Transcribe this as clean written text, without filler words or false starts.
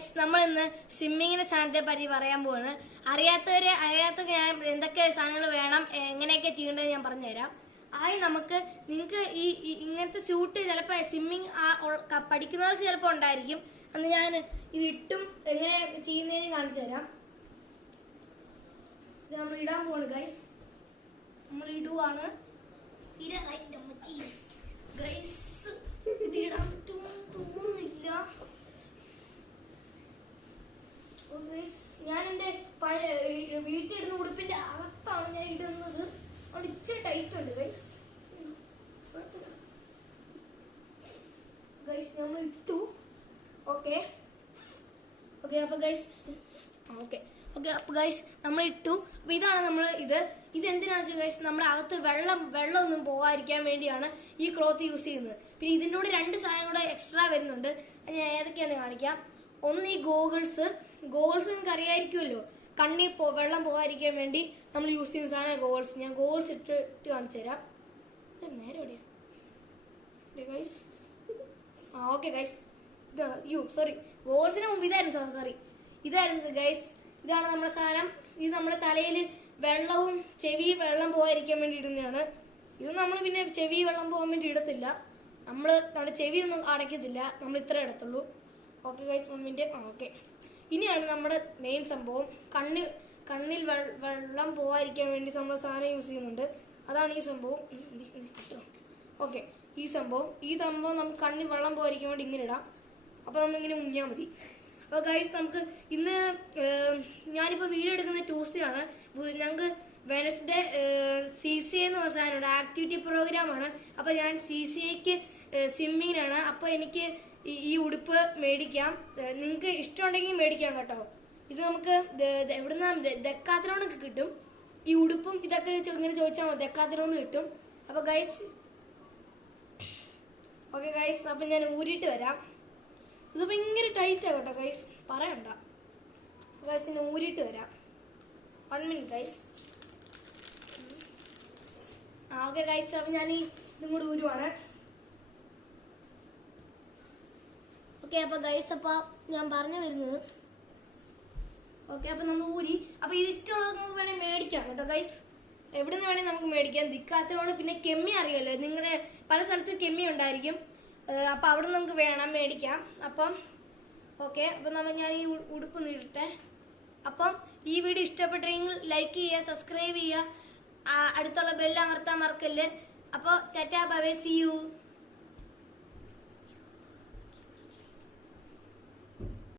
Guys, നമ്മളിന്ന് സ്വിമ്മിങ്ങിൻ്റെ സാധനത്തെ പറ്റി പറയാൻ പോവാണ്. അറിയാത്തവർക്ക് ഞാൻ എന്തൊക്കെ സാധനങ്ങൾ വേണം, എങ്ങനെയൊക്കെ ചെയ്യേണ്ടത് ഞാൻ പറഞ്ഞുതരാം. നിങ്ങൾക്ക് ഈ ഇങ്ങനത്തെ സ്യൂട്ട് ചിലപ്പോൾ സ്വിമ്മിങ് പഠിക്കുന്നവർക്ക് ചിലപ്പോൾ ഉണ്ടായിരിക്കും. അന്ന് ഞാൻ ഇത് ഇട്ടും എങ്ങനെ ചെയ്യുന്നതെന്ന് കാണിച്ചു തരാം. ഇത് നമ്മൾ ഇടാൻ പോവാണ് ഗൈസ്. നമ്മൾ ഇടുവാണ്. തീരെ ഗൈസ് ഇത് ഇടാൻ തോന്നുന്നില്ല. ഞാൻ എൻ്റെ വീട്ടിലിടുന്ന ഉടുപ്പിൻ്റെ അകത്താണ് ഞാൻ ഇടുന്നത്. അവിടെ ഇച്ചിരി ടൈറ്റ് ഉണ്ട് ഗൈസ്. നമ്മൾ ഇട്ടു. ഓക്കെ അപ്പോൾ ഗൈസ് നമ്മൾ ഇട്ടു. അപ്പോൾ ഇതാണ് നമ്മൾ ഇതെന്തിനാണെന്ന് വെച്ചാൽ ഗൈസ്, നമ്മുടെ അകത്ത് വെള്ളമൊന്നും പോകാതിരിക്കാൻ വേണ്ടിയാണ് ഈ ക്ലോത്ത് യൂസ് ചെയ്യുന്നത്. പിന്നെ ഇതിൻ്റെ കൂടെ 2 സാധനം കൂടെ എക്സ്ട്രാ വരുന്നുണ്ട്. ഞാൻ ഏതൊക്കെയാണെന്ന് കാണിക്കാം. ഒന്ന് ഈ ഗോഗിൾസ് നിങ്ങൾക്ക് അറിയാമായിരിക്കുമല്ലോ. കണ്ണിൽ വെള്ളം പോകാതിരിക്കാൻ വേണ്ടി നമ്മൾ യൂസ് ചെയ്യുന്ന സാധനം ഗോഗിൾസ്. ഞാൻ ഗോഗിൾസ് ഇട്ടിട്ട് കാണിച്ചു തരാം. നേരെ എവിടെയാണ് ഗൈസ്? ഓക്കെ ഗൈസ്, ഇതാണ് ഗോഗിൾസിന് മുമ്പ് ഇതായിരുന്നു ഗൈസ്. ഇതാണ് നമ്മുടെ സാധനം. ഇത് നമ്മുടെ തലയിൽ വെള്ളം പോകാതിരിക്കാൻ വേണ്ടി ഇടുന്നതാണ്. ഇത് നമ്മൾ പിന്നെ ചെവി വെള്ളം പോകാൻ വേണ്ടി ഇടത്തില്ല. നമ്മുടെ ചെവി ഒന്നും അടയ്ക്കത്തില്ല. നമ്മൾ ഇത്ര ഇടത്തുള്ളൂ. ഓക്കെ ഗൈസ്, മമ്മിൻ്റെ ഓക്കെ. ഇനിയാണ് നമ്മുടെ മെയിൻ സംഭവം. കണ്ണിൽ വെള്ളം പോകാതിരിക്കാൻ വേണ്ടി നമ്മൾ സാധനം യൂസ് ചെയ്യുന്നുണ്ട്. അതാണ് ഈ സംഭവം. ഓക്കെ, ഈ സംഭവം നമുക്ക് കണ്ണിൽ വെള്ളം പോകാതിരിക്കാൻ വേണ്ടി ഇങ്ങനെ ഇടാം. അപ്പോൾ നമ്മളിങ്ങനെ മുങ്ങിയാൽ മതി. അപ്പോൾ ഗൈസ്, നമുക്ക് ഇന്ന് ഞാനിപ്പോൾ വീഡിയോ എടുക്കുന്ന ട്യൂസ്ഡേ ആണ്. ഞങ്ങൾക്ക് വെനസ്ഡേ CCA എന്ന് പറഞ്ഞ സാധനമുണ്ട്, ആക്ടിവിറ്റി പ്രോഗ്രാമാണ്. അപ്പോൾ ഞാൻ CCAക്ക് സ്വിമ്മിങ്ങിനാണ്. അപ്പോൾ എനിക്ക് ഈ ഉടുപ്പ് മേടിക്കാം. നിങ്ങൾക്ക് ഇഷ്ടമുണ്ടെങ്കിൽ മേടിക്കാം കേട്ടോ. ഇത് നമുക്ക് എവിടുന്ന് ഡെക്കാത്തലോണൊക്കെ കിട്ടും. ഈ ഉടുപ്പും ഇതൊക്കെ ഇങ്ങനെ ചോദിച്ചാൽ മതി, ഡെക്കാത്തലോന്ന് കിട്ടും. അപ്പോൾ ഗൈസ് ഓക്കെ ഗൈസ്, അപ്പം ഞാൻ ഊരിയിട്ട് വരാം. ഇത് ഭയങ്കര ടൈറ്റാണ് കേട്ടോ ഗൈസ്, പറയണ്ട ഗൈസ്. ഞാൻ ഊരിയിട്ട് വരാം. 1 മിനിറ്റ് ഗൈസ്. ഓക്കെ ഗൈസ്, അപ്പം ഞാൻ ഇതും കൂടി ഊരുവാണ്. ഓക്കെ, അപ്പോൾ ഗൈസ്, അപ്പോൾ ഞാൻ പറഞ്ഞു വരുന്നത് ഓക്കെ. അപ്പോൾ നമ്മൾ ഊരി. അപ്പോൾ ഇത് ഇഷ്ടമുള്ളവർക്ക് നമുക്ക് വേണമെങ്കിൽ മേടിക്കാം കേട്ടോ ഗൈസ്. എവിടെ നിന്ന് വേണമെങ്കിൽ നമുക്ക് മേടിക്കാം. ദിക്കാത്തലോണ് പിന്നെ കെമ്മി അറിയാമല്ലോ, നിങ്ങളുടെ പല സ്ഥലത്തും കെമ്മി ഉണ്ടായിരിക്കും. അപ്പോൾ അവിടെ നമുക്ക് മേടിക്കാം. അപ്പം ഓക്കെ, അപ്പം ഞാൻ ഈ ഉടുപ്പ് നീട്ടെ. അപ്പം ഈ വീഡിയോ ഇഷ്ടപ്പെട്ടെങ്കിൽ ലൈക്ക് ചെയ്യുക, സബ്സ്ക്രൈബ് ചെയ്യുക, അടുത്തുള്ള ബെല്ല് അമർത്താൻ മറക്കല്ല്. അപ്പോൾ tata bye bye, see U.